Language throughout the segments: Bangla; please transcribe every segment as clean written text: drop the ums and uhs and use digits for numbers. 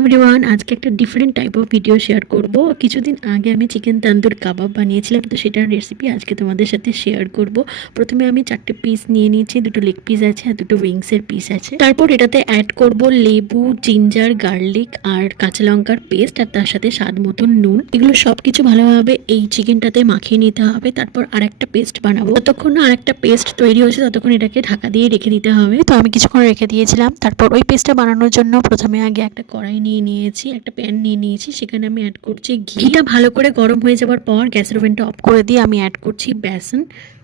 এভরিওয়ান, আজকে একটা different type of video share করব। কিছুদিন আগে আমি চিকেন তান্দুর কাবাব বানিয়েছিলাম, তো সেটার রেসিপি আজকে তোমাদের সাথে শেয়ার করব। প্রথমে আমি 4টে পিস নিয়ে নিয়েছি, 2টো লেগ পিস আছে আর 2টো উইংসের পিস আছে। তারপর এটাতে অ্যাড করব লেবু, জিঞ্জার, গার্লিক আর কাঁচা লঙ্কার পেস্ট, আর তার সাথে স্বাদ মতন নুন। এগুলো সব কিছু ভালোভাবে এই চিকেনটাতে মাখিয়ে নিতে হবে। তারপর আরেকটা পেস্ট বানাবো। যতক্ষণ না আরেকটা পেস্ট তৈরি হয়েছে ততক্ষণ এটাকে ঢাকা দিয়ে রেখে দিতে হবে। তো আমি কিছুক্ষণ রেখে দিয়েছিলাম। তারপর ওই পেস্টটা বানানোর জন্য প্রথমে আগে একটা কড়াই নিয়ে নিয়েছি, একটা প্যান নিয়ে নিয়েছি, সেখানে আমি অ্যাড করছি ঘি। ঘিটা ভালো করে গরম হয়ে যাওয়ার পর গ্যাসের ওভেনটা অফ করে দিয়ে আমি অ্যাড করছি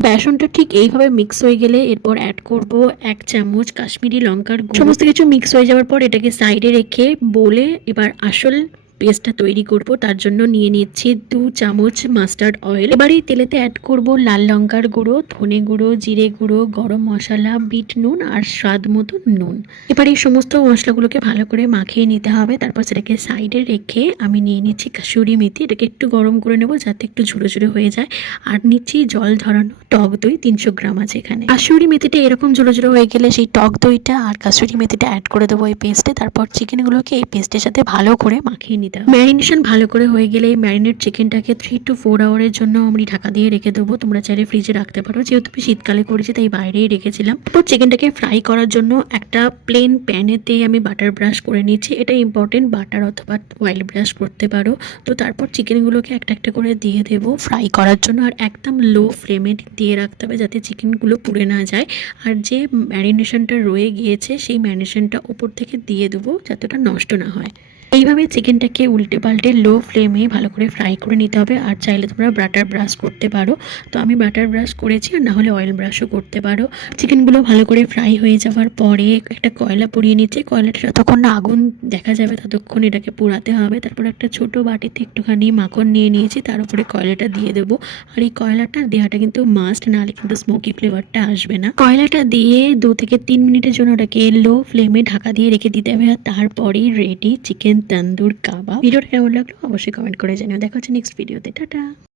বেসনটা ঠিক এইভাবে মিক্স হয়ে গেলে এরপর অ্যাড করব 1 চামচ কাশ্মীরি লঙ্কার গুঁড়ো। সমস্ত কিছু মিক্স হয়ে যাওয়ার পর এটাকে সাইডে রেখে বলে এবার আসল পেস্টটা তৈরি করব। তার জন্য নিয়ে নিচ্ছি 2 চামচ মাস্টার্ড অয়েল। এবার এই তেলেতে অ্যাড করব লাল লঙ্কার গুঁড়ো, ধনে গুঁড়ো, জিরে গুঁড়ো, গরম মশলা, বিট নুন আর স্বাদ মতো নুন। এবার এই সমস্ত মশলাগুলোকে ভালো করে মাখিয়ে নিতে হবে। তারপর সেটাকে সাইডে রেখে আমি নিয়ে নিচ্ছি কাসুরি মেথি। এটাকে একটু গরম করে নেব যাতে একটু ঝুড়ো ঝুড়ো হয়ে যায়। আর নিচ্ছি জল ঝরানো টক দই, 300 গ্রাম আছে এখানে। কাসুরি মেথিটা এরকম ঝুড়ো ঝুড়ো হয়ে গেলে সেই টক দইটা আর কাসুরি মেথিটা অ্যাড করে দেবো এই পেস্টে। তারপর চিকেনগুলোকে এই পেস্টের সাথে ভালো করে মাখিয়ে নিতে হবে। ম্যারিনেশন ভালো করে হয়ে গেলে এই ম্যারিনেট চিকেনটাকে 3 to 4 আওয়ারের জন্য আমি ঢাকা দিয়ে রেখে দেবো। তোমরা চাইলে ফ্রিজে রাখতে পারো, যেহেতু আমি শীতকালে করেছি তাই বাইরেই রেখেছিলাম। তো চিকেনটাকে ফ্রাই করার জন্য একটা প্লেন প্যানেতে আমি বাটার ব্রাশ করে নিচ্ছি। এটা ইম্পর্টেন্ট, বাটার অথবা অয়েল ব্রাশ করতে পারো। তো তারপর চিকেনগুলোকে একটা একটা করে দিয়ে দেবো ফ্রাই করার জন্য। আর একদম লো ফ্লেমে দিয়ে রাখতে হবে যাতে চিকেনগুলো পুড়ে না যায়। আর যে ম্যারিনেশনটা রয়ে গিয়েছে সেই ম্যারিনেশনটা উপর থেকে দিয়ে দেবো যাতে ওটা নষ্ট না হয়। এইভাবে চিকেনটাকে উল্টে পাল্টে লো ফ্লেমে ভালো করে ফ্রাই করে নিতে হবে। আর চাইলে তোমরা বাটার ব্রাশ করতে পারো, তো আমি বাটার ব্রাশ করেছি, আর না হলে অয়েল ব্রাশও করতে পারো। চিকেনগুলো ভালো করে ফ্রাই হয়ে যাওয়ার পরে একটা কয়লা পুড়িয়ে নিচ্ছে। কয়লাটা যতক্ষণ না আগুন দেখা যাবে ততক্ষণ এটাকে পোড়াতে হবে। তারপর একটা ছোট বাটিতে একটুখানি মাখন নিয়ে নিয়েছি, তার উপরে কয়লাটা দিয়ে দেবো। আর এই কয়লাটা দেওয়াটা কিন্তু মাস্ট, নাহলে কিন্তু স্মোকি ফ্লেভারটা আসবে না। কয়লাটা দিয়ে 2 থেকে 3 মিনিটের জন্য ওটাকে লো ফ্লেমে ঢাকা দিয়ে রেখে দিতে হবে। আর তারপরেই রেডি চিকেন তান্দুর কাবাব। ভিডিওটা কেমন লাগলো অবশ্যই কমেন্ট করে জানিও। দেখা হচ্ছে নেক্সট ভিডিওতে। টাটা।